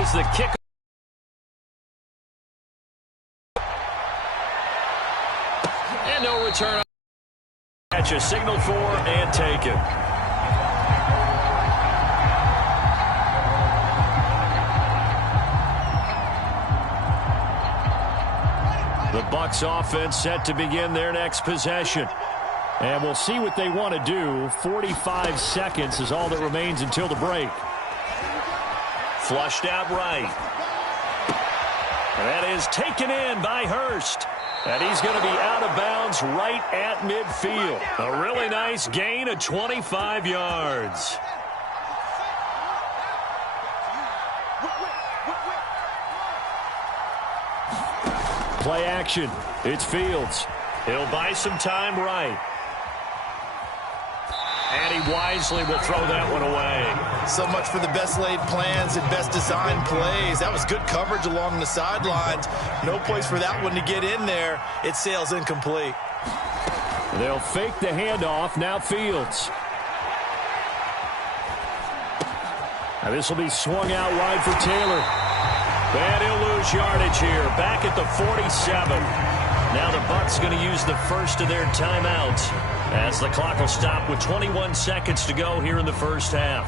as the kick. And no return. Catch a signal for and taken. The Bucs offense set to begin their next possession. And we'll see what they want to do. 45 seconds is all that remains until the break. Flushed out right. And that is taken in by Hurst. And he's going to be out of bounds right at midfield. A really nice gain of 25 yards. Play action. It's Fields. He'll buy some time right. And he wisely will throw that one away. So much for the best laid plans and best designed plays. That was good coverage along the sidelines. No place for that one to get in there. It sails incomplete. They'll fake the handoff. Now Fields. Now this will be swung out wide for Taylor. And he'll lose yardage here. Back at the 47. Now the Bucs going to use the first of their timeouts, as the clock will stop with 21 seconds to go here in the first half.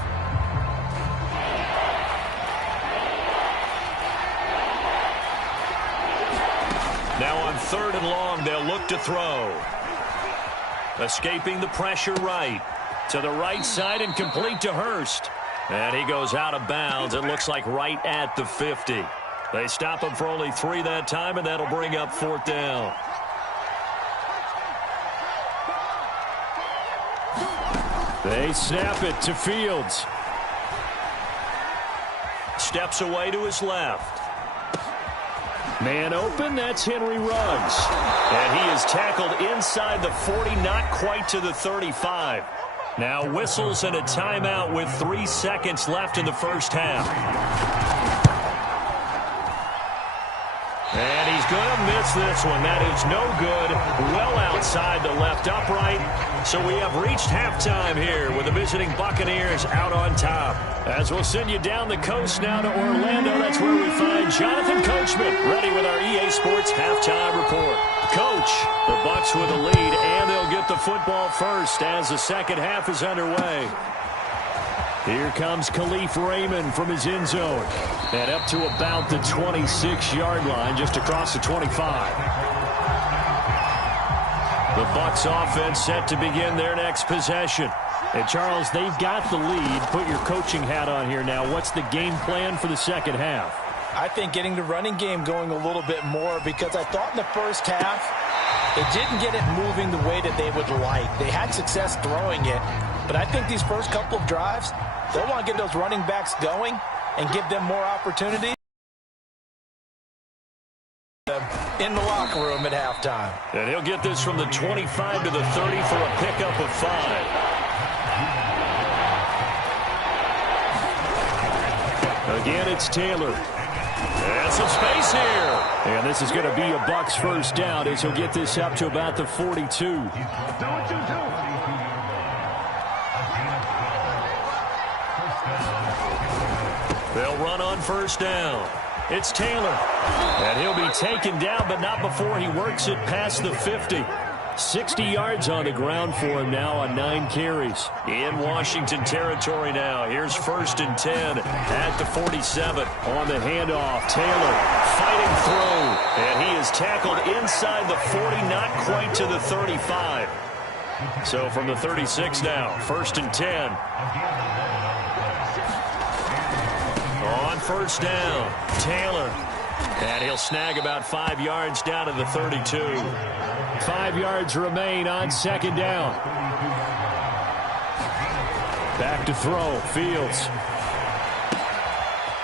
Now on 3rd and long, they'll look to throw. Escaping the pressure right. To the right side and complete to Hurst. And he goes out of bounds. It looks like right at the 50. They stop him for only 3 that time, and that'll bring up 4th down. They snap it to Fields. Steps away to his left. Man open, that's Henry Ruggs. And he is tackled inside the 40, not quite to the 35. Now whistles and a timeout with 3 seconds left in the first half. And he's going to miss this one. That is no good. Well outside the left upright. So we have reached halftime here with the visiting Buccaneers out on top. As we'll send you down the coast now to Orlando, that's where we find Jonathan Coachman ready with our EA Sports halftime report. Coach, the Bucs with a lead, and they'll get the football first as the second half is underway. Here comes Khalif Raymond from his end zone. And up to about the 26-yard line, just across the 25. The Bucs offense set to begin their next possession. And Charles, they've got the lead. Put your coaching hat on here now. What's the game plan for the second half? I think getting the running game going a little bit more, because I thought in the first half they didn't get it moving the way that they would like. They had success throwing it, but I think these first couple of drives, they'll want to get those running backs going and give them more opportunity in the locker room at halftime. And he'll get this from the 25 to the 30 for a pickup of 5. Again, it's Taylor. And some space here. And this is going to be a Bucs first down as he'll get this up to about the 42. They'll run on first down. It's Taylor. And he'll be taken down, but not before he works it past the 50. 60 yards on the ground for him now on 9 carries. In Washington territory now. Here's 1st and 10 at the 47. On the handoff, Taylor fighting through. And he is tackled inside the 40, not quite to the 35. So from the 36 now, 1st and 10. On first down, Taylor. And he'll snag about 5 yards down to the 32. 5 yards remain on second down. Back to throw, Fields.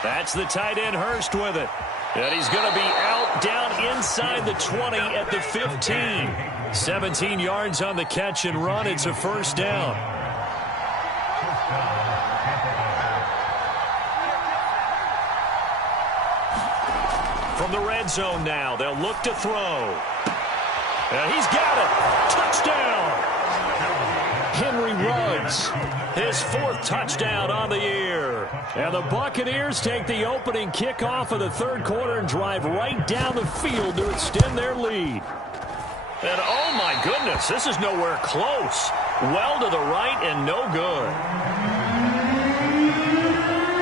That's the tight end, Hurst, with it. And he's going to be out down inside the 20 at the 15. 17 yards on the catch and run. It's a first down. From the red zone now, they'll look to throw. And he's got it. Touchdown. Henry Ruggs, his 4th touchdown on the year. here. And the Buccaneers take the opening kickoff of the third quarter and drive right down the field to extend their lead. And oh my goodness, this is nowhere close. Well to the right and no good.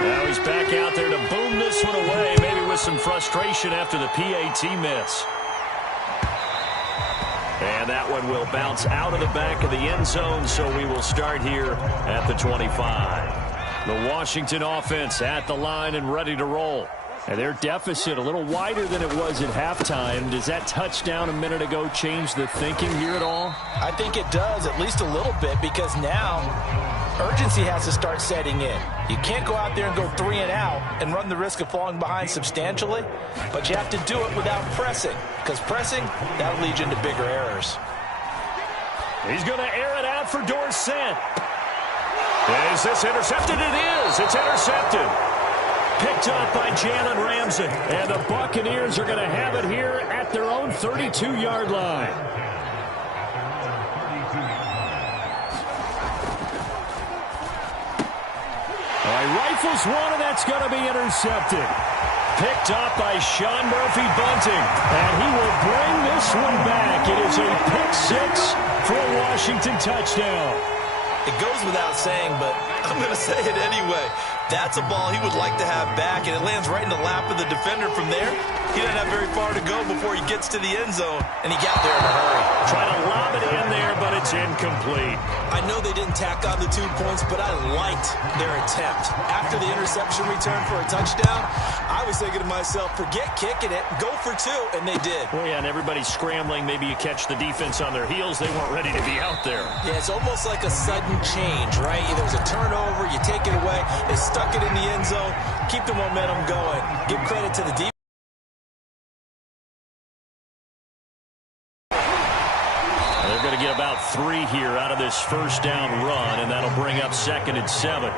Now he's back out there to boom this one away, maybe with some frustration after the PAT miss. And that one will bounce out of the back of the end zone, so we will start here at the 25. The Washington offense at the line and ready to roll. And their deficit a little wider than it was at halftime. Does that touchdown a minute ago change the thinking here at all? I think it does, at least a little bit, because now urgency has to start setting in. You can't go out there and go 3 and out and run the risk of falling behind substantially, but you have to do it without pressing, because pressing, that'll lead you into bigger errors. He's going to air it out for Dorsett. Is this intercepted? It is. It's intercepted. Picked up by Jalen Ramsey. And the Buccaneers are going to have it here at their own 32-yard line. All right, rifles one, and that's going to be intercepted. Picked up by Sean Murphy-Bunting. And he will bring this one back. It is a pick-6 for a Washington touchdown. It goes without saying, but I'm going to say it anyway. That's a ball he would like to have back, and it lands right in the lap of the defender from there. He doesn't have very far to go before he gets to the end zone, and he got there in a hurry. Trying to lob it in there, but it's incomplete. I know they didn't tack on the 2 points, but I liked their attempt. After the interception return for a touchdown, I was thinking to myself, forget kicking it, go for 2, and they did. Well, yeah, and everybody's scrambling. Maybe you catch the defense on their heels. They weren't ready to be out there. Yeah, it's almost like a sudden change, right? There's a turnover, you take it away, they stuck it in the end zone, keep the momentum going. Give credit to the defense. They're going to get about 3 here out of this first down run, and that'll bring up 2nd and 7.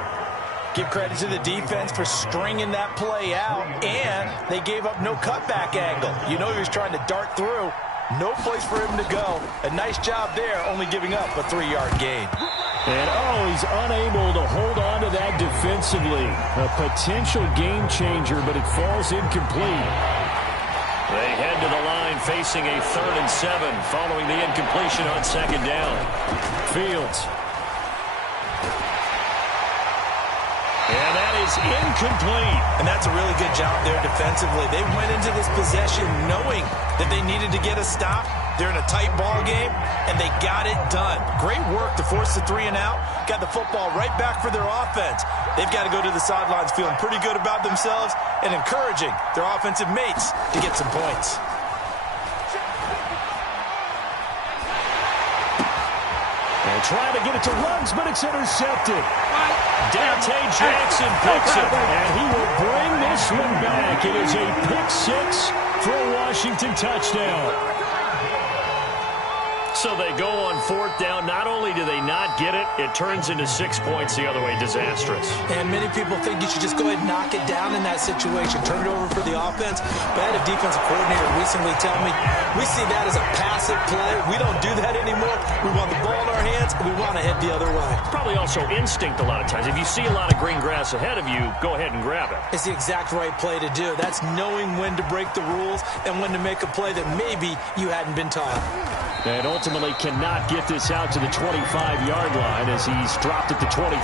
Give credit to the defense for stringing that play out, and they gave up no cutback angle. You know he was trying to dart through. No place for him to go. A nice job there, only giving up a 3-yard gain. And, he's unable to hold on to that defensively. A potential game changer, but it falls incomplete. They head to the line facing a 3rd and 7 following the incompletion on 2nd down. Fields. And that is incomplete. And that's a really good job there defensively. They went into this possession knowing that they needed to get a stop. They're in a tight ball game, and they got it done. Great work to force the 3 and out. Got the football right back for their offense. They've got to go to the sidelines feeling pretty good about themselves and encouraging their offensive mates to get some points. They're trying to get it to Ruggs, but it's intercepted. Dante Jackson picks it, and he will bring this one back. It is a pick-6 for a Washington touchdown. So they go on 4th down. Not only do they not get it, it turns into 6 points the other way. Disastrous. And many people think you should just go ahead and knock it down in that situation. Turn it over for the offense. But I had a defensive coordinator recently tell me, we see that as a passive play. We don't do that anymore. We want the ball in our hands, and we want to head the other way. Probably also instinct a lot of times. If you see a lot of green grass ahead of you, go ahead and grab it. It's the exact right play to do. That's knowing when to break the rules and when to make a play that maybe you hadn't been taught. And ultimately cannot get this out to the 25-yard line as he's dropped at the 23.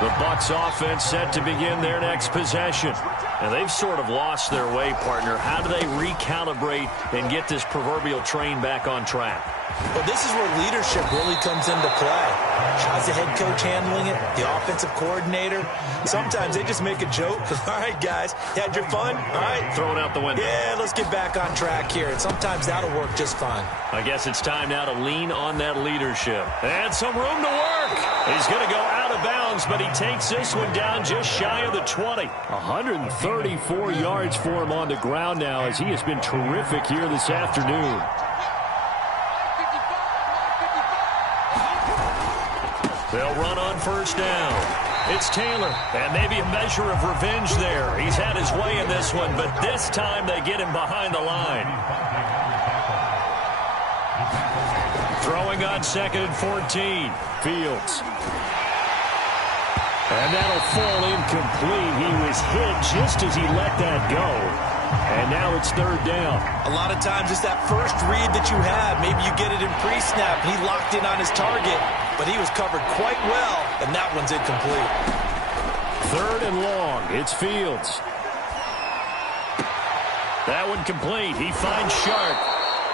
The Bucs offense set to begin their next possession. And they've sort of lost their way, partner. How do they recalibrate and get this proverbial train back on track? Well, this is where leadership really comes into play. How's the head coach handling it? The offensive coordinator? Sometimes they just make a joke. All right, guys, you had your fun? All right. Throw it out the window. Yeah, let's get back on track here. And sometimes that'll work just fine. I guess it's time now to lean on that leadership. And some room to work. He's going to go out of bounds, but he takes this one down just shy of the 20. 134 yards for him on the ground now as he has been terrific here this afternoon. They'll run on 1st down. It's Taylor, and maybe a measure of revenge there. He's had his way in this one, but this time they get him behind the line. Throwing on 2nd and 14. Fields. And that'll fall incomplete. He was hit just as he let that go. And now it's third down. A lot of times it's that first read that you have. Maybe you get it in pre-snap. He locked in on his target, but he was covered quite well, and that one's incomplete. Third and long. It's Fields. That one complete. He finds Sharp.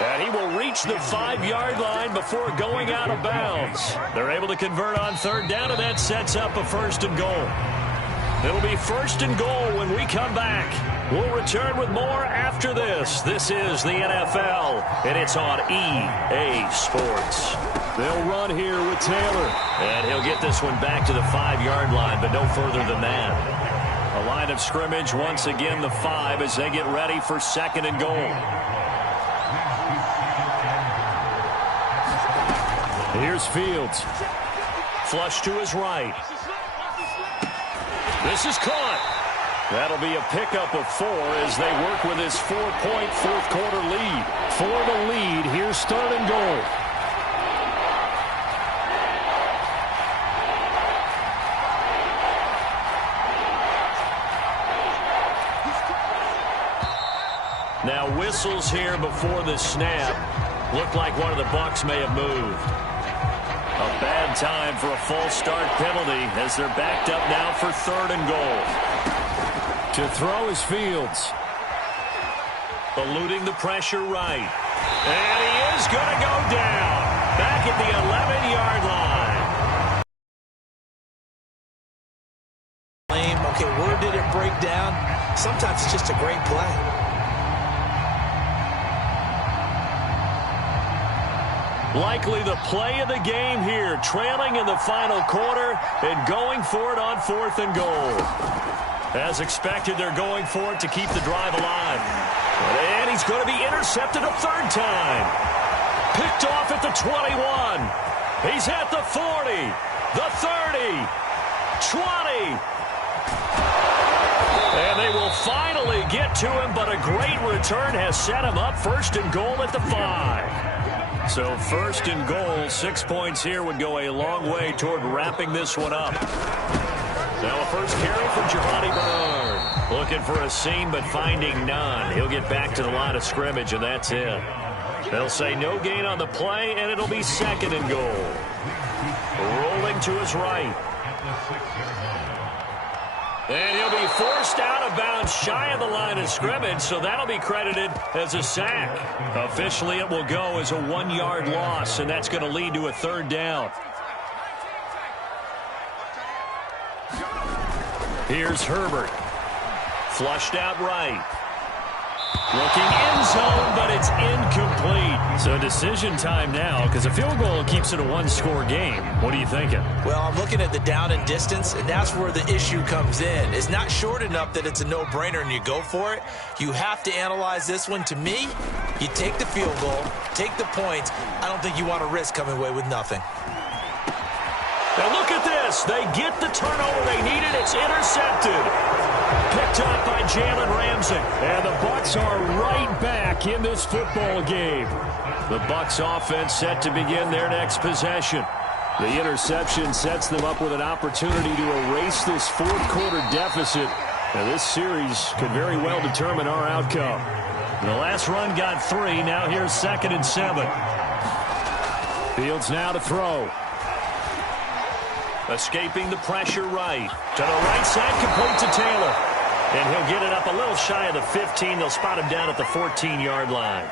And he will reach the 5-yard line before going out of bounds. They're able to convert on third down, and that sets up a first and goal. It'll be first and goal when we come back. We'll return with more after this. This is the NFL, and it's on EA Sports. They'll run here with Taylor. And he'll get this one back to the 5-yard line, but no further than that. A line of scrimmage, once again the 5 as they get ready for second and goal. Here's Fields. Flush to his right. This is caught. That'll be a pickup of 4 as they work with his 4-point fourth quarter lead. For the lead, here's third and goal. Now whistles here before the snap. Looked like one of the Bucs may have moved. A bad time for a false start penalty as they're backed up now for third and goal. To throw is Fields. Eluding the pressure right. And he is going to go down. Back at the 11-yard line. Okay, where did it break down? Sometimes it's just a great play. Likely the play of the game here, trailing in the final quarter and going for it on fourth and goal. As expected, they're going for it to keep the drive alive. And he's going to be intercepted a third time. Picked off at the 21. He's at the 40, the 30, 20. And they will finally get to him, but a great return has set him up first and goal at the 5. So first and goal, 6 points here would go a long way toward wrapping this one up. Now a first carry for Jahadi Bernard. Looking for a seam, but finding none. He'll get back to the line of scrimmage, and that's it. They'll say no gain on the play, and it'll be second and goal. Rolling to his right. And he'll be forced out of bounds shy of the line of scrimmage, so that'll be credited as a sack. Officially, it will go as a 1-yard loss, and that's going to lead to a third down. Here's Herbert. Flushed out right. Looking end zone, but it's incomplete. So decision time now, because a field goal keeps it a one-score game. What are you thinking? Well, I'm looking at the down and distance, and that's where the issue comes in. It's not short enough that it's a no-brainer and you go for it. You have to analyze this one. To me, you take the field goal, take the points. I don't think you want to risk coming away with nothing. Now look at this. They get the turnover they needed. It's intercepted. Picked up by Jalen Ramsey. And the Bucs are right back in this football game. The Bucs offense set to begin their next possession. The interception sets them up with an opportunity to erase this fourth quarter deficit. And this series could very well determine our outcome. The last run got 3. Now here's 2nd and 7. Fields now to throw. Escaping the pressure right. To the right side, complete to Taylor. And he'll get it up a little shy of the 15. They'll spot him down at the 14-yard line.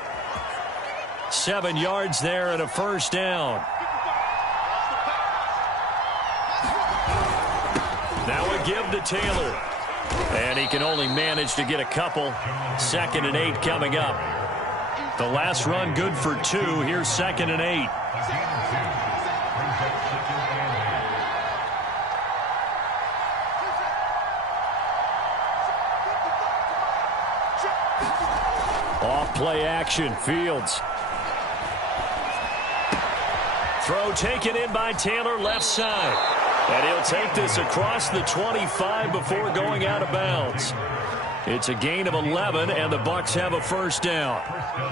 7 yards there and a first down. Now a give to Taylor. And he can only manage to get a couple. 2nd and 8 coming up. The last run good for 2. Here's 2nd and 8. Off play action, Fields. Throw taken in by Taylor, left side. And he'll take this across the 25 before going out of bounds. It's a gain of 11, and the Bucs have a first down.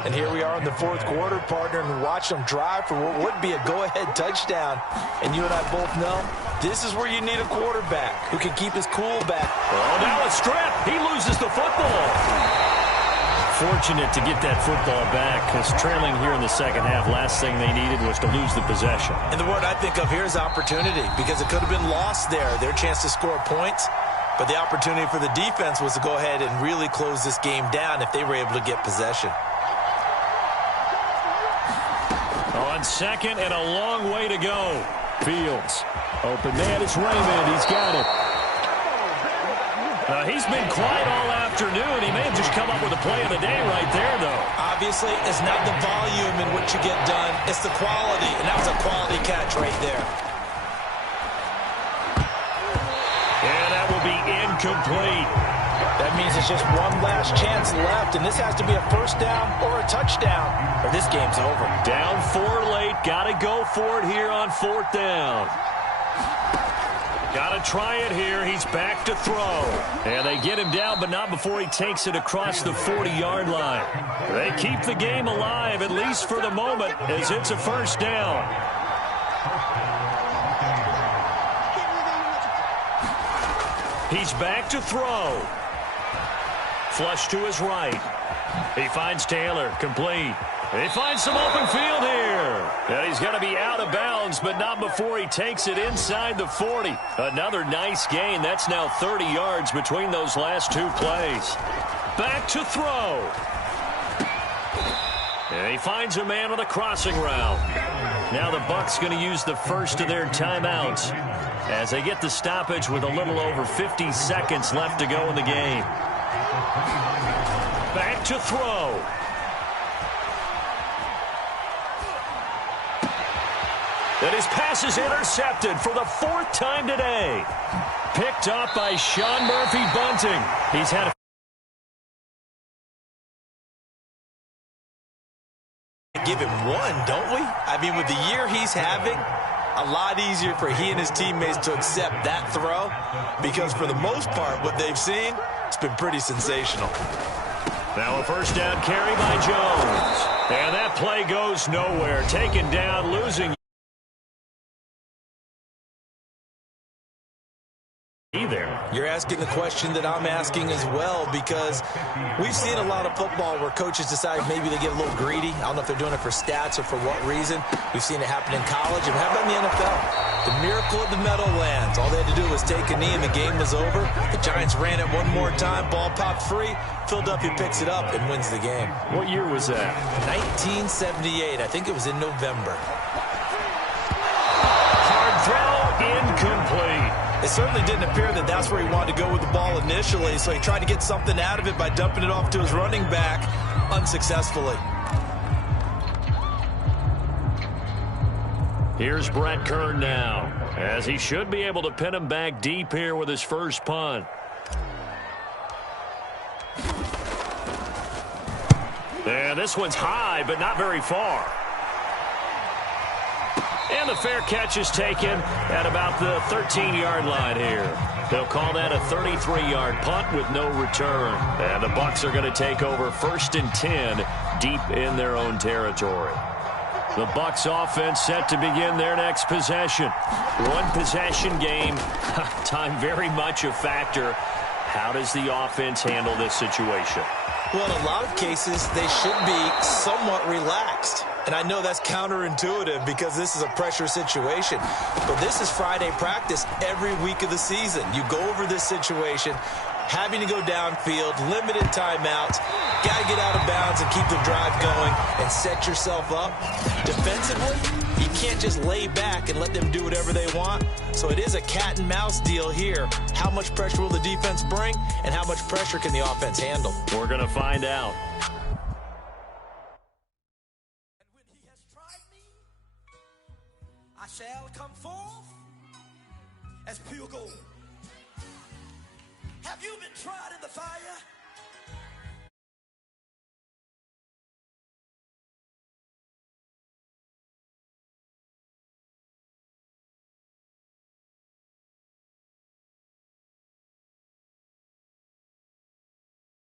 And here we are in the fourth quarter, partner, and watch them drive for what would be a go-ahead touchdown. And you and I both know this is where you need a quarterback who can keep his cool back. Oh, now a strip. He loses the football. Fortunate to get that football back, because trailing here in the second half, last thing they needed was to lose the possession. And the word I think of here is opportunity, because it could have been lost there, their chance to score points. But the opportunity for the defense was to go ahead and really close this game down if they were able to get possession. On second and a long way to go. Fields. Open man, it's Raymond. He's got it. He's been quiet all afternoon. He may have just come up with a play of the day right there, though. Obviously, it's not the volume in which you get done. It's the quality, and that was a quality catch right there. And that will be incomplete. That means it's just one last chance left, and this has to be a first down or a touchdown, or this game's over. Down 4 late. Got to go for it here on fourth down. Got to try it here. He's back to throw. And they get him down, but not before he takes it across the 40-yard line. They keep the game alive, at least for the moment, as it's a first down. He's back to throw. Flush to his right. He finds Taylor, complete. He finds some open field here. And he's going to be out of bounds, but not before he takes it inside the 40. Another nice gain. That's now 30 yards between those last two plays. Back to throw. And he finds a man on a crossing route. Now the Bucs going to use the first of their timeouts as they get the stoppage with a little over 50 seconds left to go in the game. Back to throw. And his pass is intercepted for the fourth time today. Picked up by Sean Murphy Bunting. He's had a give him one, don't we? I mean, with the year he's having, a lot easier for he and his teammates to accept that throw, because for the most part, what they've seen, it's been pretty sensational. Now a first down carry by Jones. And that play goes nowhere. Taken down, losing there. You're asking the question that I'm asking as well, because we've seen a lot of football where coaches decide maybe they get a little greedy. I don't know if they're doing it for stats or for what reason. We've seen it happen in college, and how about in the NFL? The miracle of the Meadowlands. All they had to do was take a knee, and the game was over. The Giants ran it one more time. Ball popped free. Philadelphia picks it up and wins the game. What year was that? 1978. I think it was in November. Hard throw, incomplete. It certainly didn't appear that that's where he wanted to go with the ball initially, so he tried to get something out of it by dumping it off to his running back unsuccessfully. Here's Brett Kern now, as he should be able to pin him back deep here with his first punt. And this one's high, but not very far. And the fair catch is taken at about the 13-yard line here. They'll call that a 33-yard punt with no return. And the Bucs are going to take over 1st and 10 deep in their own territory. The Bucs offense set to begin their next possession. One possession game. Time very much a factor. How does the offense handle this situation? Well, in a lot of cases, they should be somewhat relaxed. And I know that's counterintuitive because this is a pressure situation. But this is Friday practice every week of the season. You go over this situation, having to go downfield, limited timeouts, got to get out of bounds and keep the drive going and set yourself up. Defensively, you can't just lay back and let them do whatever they want. So it is a cat and mouse deal here. How much pressure will the defense bring, and how much pressure can the offense handle? We're going to find out. I shall come forth as pure gold. Have you been tried in the fire?